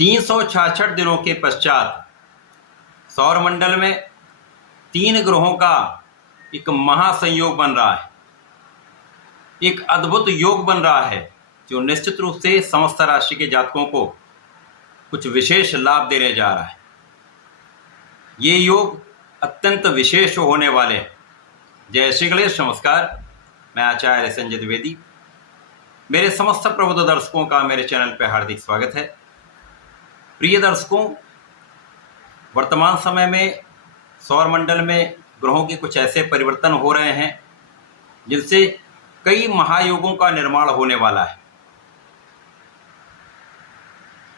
366 दिनों के पश्चात सौरमंडल में 3 ग्रहों का एक महासंयोग बन रहा है, एक अद्भुत योग बन रहा है जो निश्चित रूप से समस्त राशि के जातकों को कुछ विशेष लाभ देने जा रहा है। ये योग अत्यंत विशेष होने वाले हैं। जय श्री गणेश। नमस्कार, मैं आचार्य संजय द्विवेदी। मेरे समस्त प्रबुद्ध दर्शकों का मेरे चैनल पर हार्दिक स्वागत है। प्रिय दर्शकों, वर्तमान समय में सौरमंडल में ग्रहों के कुछ ऐसे परिवर्तन हो रहे हैं जिनसे कई महायोगों का निर्माण होने वाला है।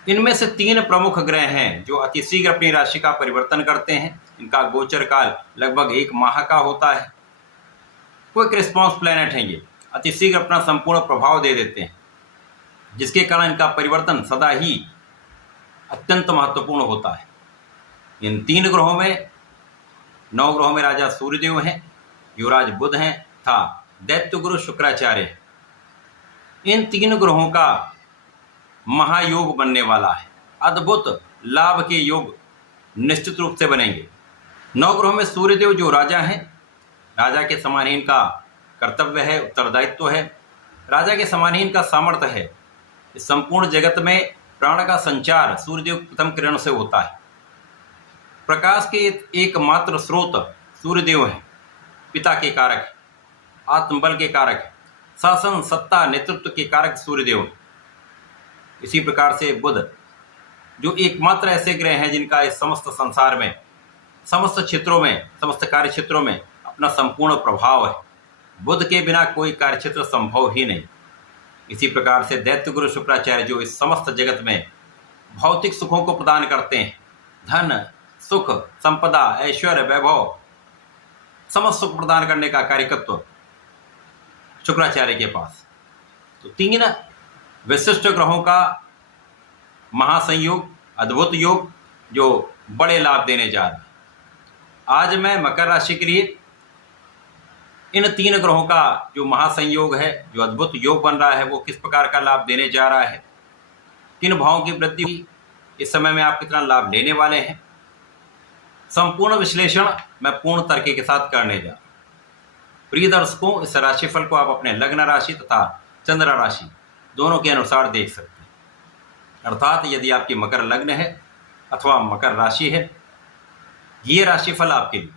इनमें से 3 प्रमुख ग्रह हैं जो अति शीघ्र अपनी राशि का परिवर्तन करते हैं। इनका गोचर काल लगभग 1 माह का होता है। क्विक रिस्पॉन्स प्लैनेट हैं, ये अति शीघ्र अपना संपूर्ण प्रभाव दे देते हैं, जिसके कारण इनका परिवर्तन सदा ही अत्यंत महत्वपूर्ण होता है। इन 3 ग्रहों में 9 ग्रहों में राजा सूर्यदेव हैं, युवराज बुध हैं तथा दैत्य गुरु शुक्राचार्य हैं। इन 3 ग्रहों का महायोग बनने वाला है। अद्भुत लाभ के योग निश्चित रूप से बनेंगे। 9 ग्रहों में सूर्यदेव जो राजा हैं, राजा के समान ही इनका कर्तव्य है, उत्तरदायित्व है। राजा के समान ही इनका सामर्थ्य है। इस संपूर्ण जगत में प्राण का संचार सूर्यदेव प्रथम किरण से होता है। प्रकाश के एकमात्र स्रोत सूर्यदेव हैं। पिता के कारक है, आत्मबल के कारक है, शासन सत्ता नेतृत्व के कारक सूर्यदेव हैं। इसी प्रकार से बुध जो एकमात्र ऐसे ग्रह हैं जिनका इस समस्त संसार में, समस्त क्षेत्रों में, समस्त कार्य क्षेत्रों में अपना संपूर्ण प्रभाव है। बुध के बिना कोई कार्यक्षेत्र संभव ही नहीं। इसी प्रकार से दैत्य गुरु शुक्राचार्य जो इस समस्त जगत में भौतिक सुखों को प्रदान करते हैं, धन, सुख, संपदा, ऐश्वर्य, वैभव, समस्त सुख प्रदान करने का कार्यकत्व शुक्राचार्य के पास। तो 3 विशिष्ट ग्रहों का महासंयोग, अद्भुत योग जो बड़े लाभ देने जा रहा है। आज मैं मकर राशि के लिए इन 3 ग्रहों का जो महासंयोग है, जो अद्भुत योग बन रहा है, वो किस प्रकार का लाभ देने जा रहा है, किन भावों की वृद्धि हुई, इस समय में आप कितना लाभ लेने वाले हैं, संपूर्ण विश्लेषण मैं पूर्ण तर्क के साथ करने जा रहा हूं। प्रिय दर्शकों, इस राशिफल को आप अपने लग्न राशि तथा चंद्र राशि दोनों के अनुसार देख सकते हैं। अर्थात यदि आपकी मकर लग्न है अथवा मकर राशि है, ये राशिफल आपके लिए।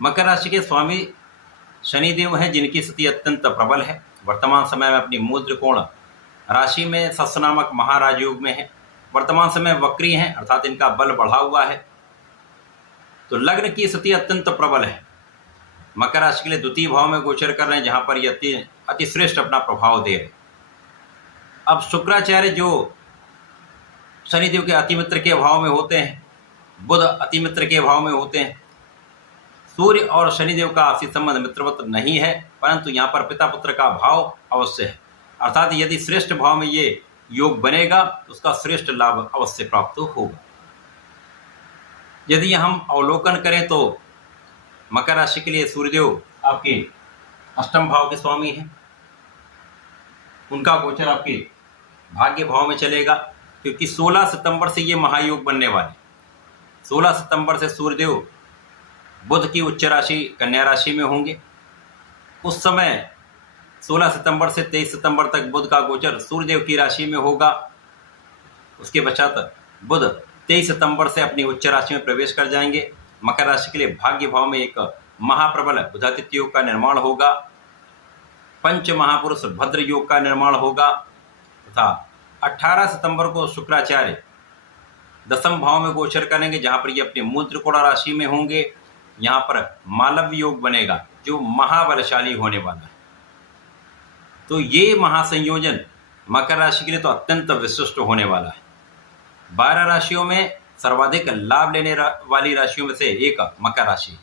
मकर राशि के स्वामी शनिदेव हैं, जिनकी स्थिति अत्यंत प्रबल है। वर्तमान समय में अपनी मूल त्रिकोण राशि में सस नामक महाराजयोग में है। वर्तमान समय वक्री हैं, अर्थात इनका बल बढ़ा हुआ है। तो लग्न की स्थिति अत्यंत प्रबल है। मकर राशि के लिए द्वितीय भाव में गोचर कर रहे हैं, जहां पर ये अति श्रेष्ठ अपना प्रभाव दे रहे हैं। अब शुक्राचार्य जो शनिदेव के अतिमित्र के भाव में होते हैं, बुध अतिमित्र के भाव में होते हैं। सूर्य और शनिदेव का आपसी संबंध मित्रवत नहीं है, परंतु यहाँ पर पिता पुत्र का भाव अवश्य है। अर्थात यदि श्रेष्ठ भाव में ये योग बनेगा तो उसका श्रेष्ठ लाभ अवश्य प्राप्त होगा। यदि हम अवलोकन करें तो मकर राशि के लिए सूर्यदेव आपके अष्टम भाव के स्वामी हैं। उनका गोचर आपके भाग्य भाव में चलेगा, क्योंकि 16 सितंबर से ये महायोग बनने वाले। 16 सितंबर से सूर्यदेव बुध की उच्च राशि कन्या राशि में होंगे। उस समय 16 सितंबर से 23 सितंबर तक बुध का गोचर सूर्यदेव की राशि में होगा। उसके पश्चात बुध 23 सितंबर से अपनी उच्च राशि में प्रवेश कर जाएंगे। मकर राशि के लिए भाग्य भाव में एक महाप्रबल बुधादित्य योग का निर्माण होगा। पंच महापुरुष भद्र योग का निर्माण होगा तथा 18 सितंबर को शुक्राचार्य 10वें भाव में गोचर करेंगे, जहां पर ये अपनी मूल त्रिकोण राशि में होंगे। यहाँ पर मालव्य योग बनेगा जो महाबलशाली होने वाला है। तो ये महासंयोजन मकर राशि के लिए तो अत्यंत विशिष्ट होने वाला है। 12 राशियों में सर्वाधिक लाभ लेने वाली राशियों में से एक मकर राशि।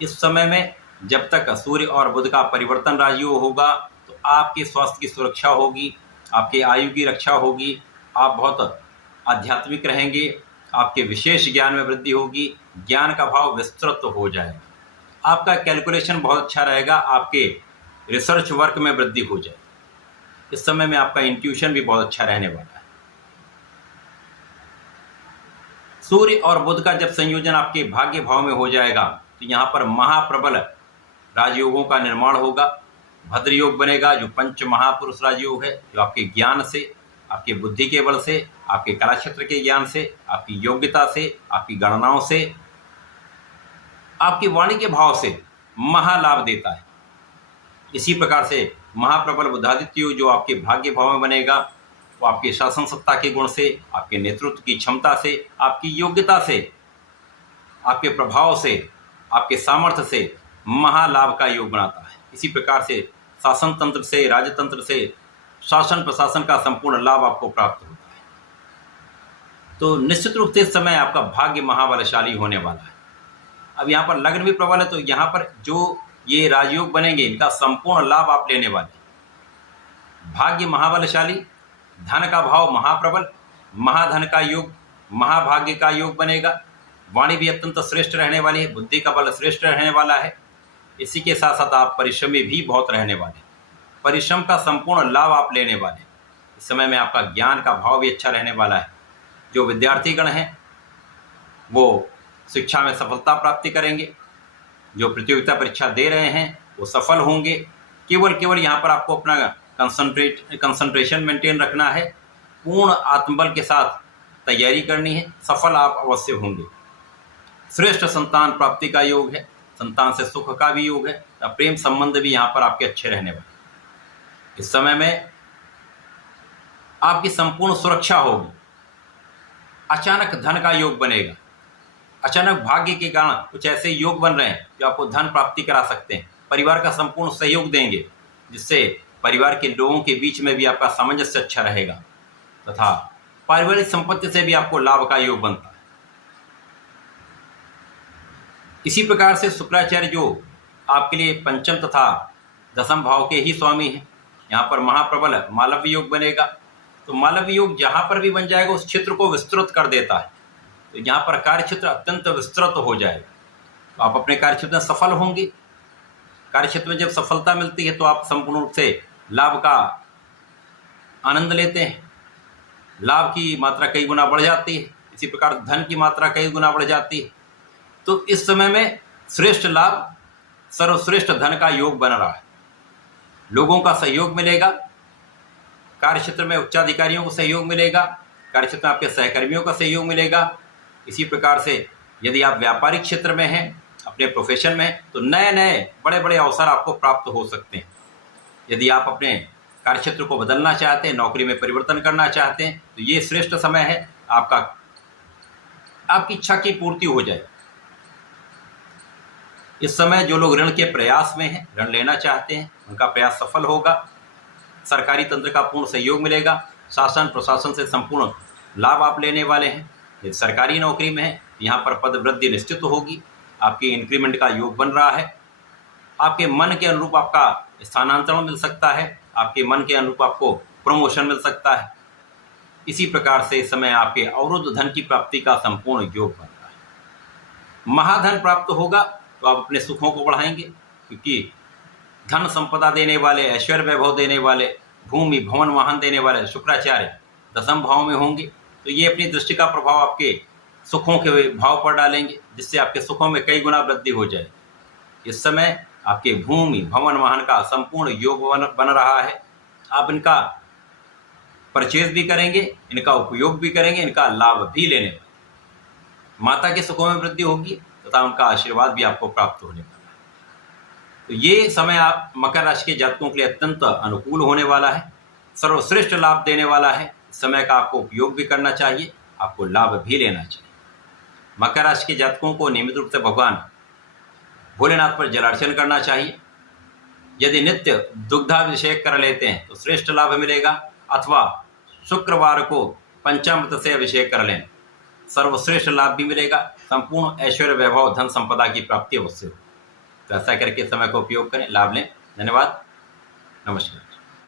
इस समय में जब तक सूर्य और बुध का परिवर्तन राजयोग होगा तो आपके स्वास्थ्य की सुरक्षा होगी, आपके आयु की रक्षा होगी, आप बहुत आध्यात्मिक रहेंगे, आपके विशेष ज्ञान में वृद्धि होगी, ज्ञान का भाव विस्तृत हो जाएगा, आपका कैलकुलेशन बहुत अच्छा रहेगा, आपके रिसर्च वर्क में वृद्धि हो जाएगी। इस समय में आपका इंट्यूशन भी बहुत अच्छा रहने वाला है। सूर्य और बुध का जब संयोजन आपके भाग्य भाव में हो जाएगा तो यहाँ पर महाप्रबल राजयोगों का निर्माण होगा। भद्र योग बनेगा जो पंच महापुरुष राजयोग है, जो आपके ज्ञान से, आपके बुद्धि के बल से, आपके कला क्षेत्र के ज्ञान से, आपकी योग्यता से, आपकी गणनाओं से, आपकी वाणी के भाव से महालाभ देता है। इसी प्रकार से महाप्रबल बुधादित्य योग जो आपके भाग्य भाव में बनेगा वो आपके शासन सत्ता के गुण से, आपके नेतृत्व की क्षमता से, आपकी योग्यता से, आपके प्रभाव से, आपके सामर्थ्य से महालाभ का योग बनाता है। इसी प्रकार से शासन तंत्र से, राजतंत्र से, शासन प्रशासन का संपूर्ण लाभ आपको प्राप्त होता है। तो निश्चित रूप से इस समय आपका भाग्य महाबलशाली होने वाला है। अब यहाँ पर लग्न भी प्रबल है, तो यहाँ पर जो ये राजयोग बनेंगे इनका संपूर्ण लाभ आप लेने वाले। भाग्य महाबलशाली, धन का भाव महाप्रबल, महाधन का योग, महाभाग्य का योग बनेगा। वाणी भी अत्यंत श्रेष्ठ रहने वाली है, बुद्धि का बल श्रेष्ठ रहने वाला है। इसी के साथ साथ आप परिश्रमी भी बहुत रहने वाले, परिश्रम का संपूर्ण लाभ आप लेने वाले। इस समय में आपका ज्ञान का भाव भी अच्छा रहने वाला है। जो विद्यार्थीगण हैं वो शिक्षा में सफलता प्राप्ति करेंगे, जो प्रतियोगिता परीक्षा दे रहे हैं वो सफल होंगे। केवल यहाँ पर आपको अपना कंसंट्रेशन मेंटेन रखना है, पूर्ण आत्मबल के साथ तैयारी करनी है, सफल आप अवश्य होंगे। श्रेष्ठ संतान प्राप्ति का योग है, संतान से सुख का भी योग है, प्रेम संबंध भी यहाँ पर आपके अच्छे रहने वाले। इस समय में आपकी संपूर्ण सुरक्षा होगी। अचानक धन का योग बनेगा। अचानक भाग्य के कारण कुछ ऐसे योग बन रहे हैं जो आपको धन प्राप्ति करा सकते हैं। परिवार का संपूर्ण सहयोग देंगे, जिससे परिवार के लोगों के बीच में भी आपका सामंजस्य अच्छा रहेगा तथा पारिवारिक संपत्ति से भी आपको लाभ का योग बनता है। इसी प्रकार से शुक्राचार्य जो आपके लिए पंचम तथा दसम भाव के ही स्वामी हैं, यहाँ पर महाप्रबल मालव्य योग बनेगा। तो मालव्य योग जहाँ पर भी बन जाएगा उस क्षेत्र को विस्तृत कर देता है। तो यहाँ पर कार्य क्षेत्र अत्यंत विस्तृत हो जाएगा, तो आप अपने कार्य क्षेत्र में सफल होंगे। कार्य क्षेत्र में जब सफलता मिलती है तो आप संपूर्ण रूप से लाभ का आनंद लेते हैं। लाभ की मात्रा कई गुना बढ़ जाती है, इसी प्रकार धन की मात्रा कई गुना बढ़ जाती है। तो इस समय में श्रेष्ठ लाभ, सर्वश्रेष्ठ धन का योग बन रहा है। लोगों का सहयोग मिलेगा, कार्य क्षेत्र में उच्चाधिकारियों को सहयोग मिलेगा, कार्य क्षेत्र में आपके सहकर्मियों का सहयोग मिलेगा। इसी प्रकार से यदि आप व्यापारिक क्षेत्र में हैं, अपने प्रोफेशन में हैं, तो नए नए बड़े बड़े अवसर आपको प्राप्त हो सकते हैं। यदि आप अपने कार्य क्षेत्र को बदलना चाहते हैं, नौकरी में परिवर्तन करना चाहते हैं, तो ये श्रेष्ठ समय है आपकी इच्छा की पूर्ति हो जाए। इस समय जो लोग ऋण के प्रयास में हैं, ऋण लेना चाहते हैं, उनका प्रयास सफल होगा। सरकारी तंत्र का पूर्ण सहयोग मिलेगा। शासन प्रशासन से संपूर्ण लाभ आप लेने वाले हैं। यदि सरकारी नौकरी में है, यहाँ पर पद वृद्धि निश्चित होगी। आपके इंक्रीमेंट का योग बन रहा है। आपके मन के अनुरूप आपका स्थानांतरण मिल सकता है, आपके मन के अनुरूप आपको प्रमोशन मिल सकता है। इसी प्रकार से इस समय आपके अवरुद्ध धन की प्राप्ति का संपूर्ण योग बन रहा है। महाधन प्राप्त होगा तो आप अपने सुखों को बढ़ाएंगे, क्योंकि धन संपदा देने वाले, ऐश्वर्य वैभव देने वाले, भूमि भवन वाहन देने वाले शुक्राचार्य दसम भाव में होंगे। तो ये अपनी दृष्टि का प्रभाव आपके सुखों के भाव पर डालेंगे, जिससे आपके सुखों में कई गुना वृद्धि हो जाए। इस समय आपके भूमि भवन वाहन का संपूर्ण योग बन रहा है। आप इनका परचेज भी करेंगे, इनका उपयोग भी करेंगे, इनका लाभ भी लेने वाले। माता के सुखों में वृद्धि होगी तथा उनका आशीर्वाद भी आपको प्राप्त होने वाला है। तो ये समय आप मकर राशि के जातकों के लिए अत्यंत अनुकूल होने वाला है, सर्वश्रेष्ठ लाभ देने वाला है। इस समय का आपको उपयोग भी करना चाहिए, आपको लाभ भी लेना चाहिए। मकर राशि के जातकों को नियमित रूप से भगवान भोलेनाथ पर जलार्चन करना चाहिए। यदि नित्य दुग्धाभिषेक कर लेते हैं तो श्रेष्ठ लाभ मिलेगा, अथवा शुक्रवार को पंचामृत से अभिषेक कर लें, सर्वश्रेष्ठ लाभ भी मिलेगा। संपूर्ण ऐश्वर्य वैभव धन संपदा की प्राप्ति अवश्य हो। तो ऐसा करके समय का उपयोग करें, लाभ लें। धन्यवाद, नमस्कार।